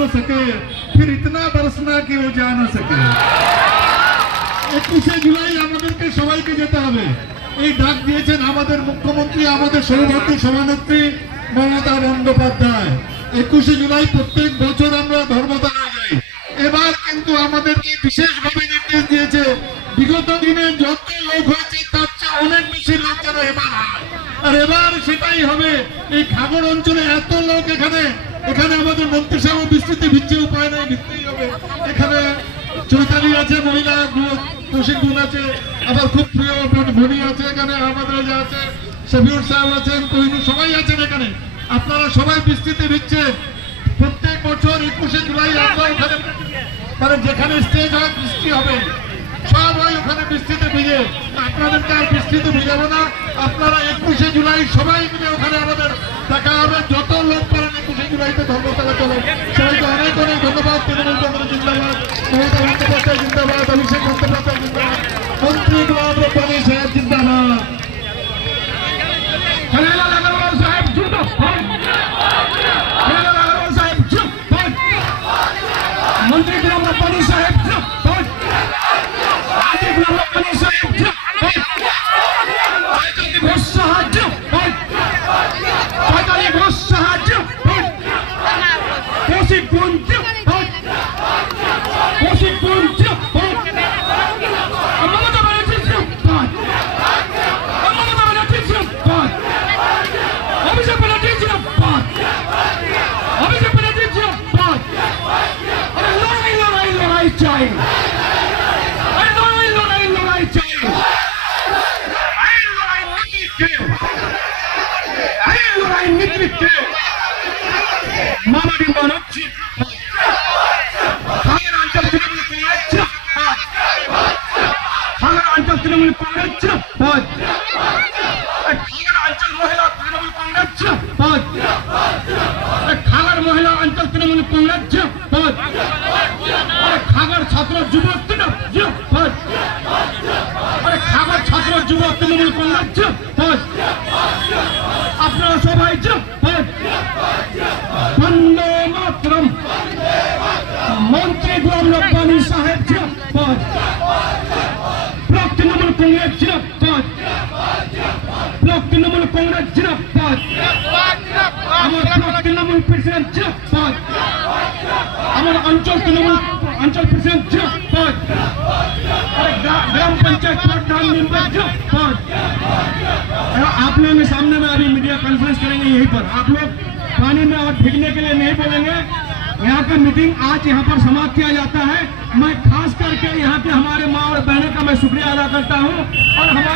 न सके, फिर इतना बरसना कि वो जा न सके। 21 জুলাই আমাদেরকে সবাইকে যেতে হবে। এই ডাক দিয়েছেন আমাদের মুখ্যমন্ত্রী, আমাদের সৌভাগ্য সভানেত্রী মমতা বন্দ্যোপাধ্যায়। 21 জুলাই প্রত্যেক বছর আমরা ধর্মতলায় যাই। এবার কিন্তু আমাদেরকে বিশেষভাবে নির্দেশ দিয়েছে, বিগত দিনে যত লোক হয়েছে তার চেয়ে অনেক বেশি লোক যেন এবার হয়। আর এবার সেটাই হবে। এই খাগড় অঞ্চলে এত লোক, এখানে আমাদের মন্ত্রী সাহেব বৃষ্টিতে ভিজছে, উপায় নেই, ভিজতেই হবে। এখানে চৈতালি আছে, মহিলা প্রশিক্ষণ আছে, আবার খুব প্রিয় ভনি আছে, এখানে আমাদের আছে শফিউর সাহেব আছেন, কোহিনুর, সবাই আছেন এখানে। আপনারা সবাই বৃষ্টিতে ভিজছে। প্রত্যেক বছর 21 জুলাই আমরা ওখানে, মানে যেখানে স্টেজ হয় বৃষ্টি হবে, সব হয় ওখানে বৃষ্টিতে ভিজে। আপনাদেরকে আর বৃষ্টিতে ভিজাবো না। আপনারা 21 জুলাই সবাই মিলে ওখানে আমাদের দেখা হবে। যত লোক পারেন 21 জুলাইতে ধর্মতলা চলে। সবাইকে অনেক অনেক ধন্যবাদ। তৃণমূল কংগ্রেস জিন্দাবাদ, মমতা বন্দ্যোপাধ্যায় জিন্দাবাদ, অভিষেক বন্দ্যোপাধ্যায় জিন্দাবাদ, মন্ত্রী গুলাম রব্বানী সাহেব জিন্দাবাদ। मंत्री गुलाम रब्बानी साहब जिंदाबाद, आदित्य गुलाम रब्बानी साहब जिंदाबाद, चैतन्य घोष साहब जिंदाबाद, चैतन्य घोष साहब जिंदाबाद, कौशिक पुन जिंदाबाद, कौशिक पुन जिंदाबाद, ममता बनर्जी जिंदाबाद, ममता बनर्जी जिंदाबाद, अभिषेक बनर्जी जिंदाबाद, अभिषेक बनर्जी जिंदाबाद। लड़ाई चाहिए, लड़ाई चाहिए, लड़ाई नीति के मानवीय मानव जी खागर अंचल तृणमूल कांग्रेस खागर अंचल तृणमूल कांग्रेस खागर अंचल महिला तृणमूल कांग्रेस खागर महिला अंचल तृणमूल कांग्रेस खागर छात्र যুবক জিন্দাবাদ, আরে খাগড় ছাত্র যুবক তৃণমূল কংগ্রেস জিন্দাবাদ, আপনারা সবাই জিন্দাবাদ, বন্দে মাতরম, মন্ত্রী গুলাম রব্বানী সাহেব জিন্দাবাদ, ব্লক তৃণমূল কংগ্রেস জিন্দাবাদ, ব্লক তৃণমূল কংগ্রেস জিন্দাবাদ, আমার ব্লক তৃণমূল প্রেসিডেন্ট জিন্দাবাদ, আমার অঞ্চল তৃণমূল अंचल प्रेसिडेंट जिंदाबाद, ग्राम पंचायत प्रधान मेंबर जिंदाबाद। आप लोगों के सामने में अभी मीडिया कॉन्फ्रेंस करेंगे यहीं पर। आप लोग पानी में और भीगने के लिए नहीं बोलेंगे। यहाँ का मीटिंग आज यहाँ पर समाप्त किया जाता है। मैं खास करके यहाँ के हमारे माँ और बहनों का मैं शुक्रिया अदा करता हूँ और हमारे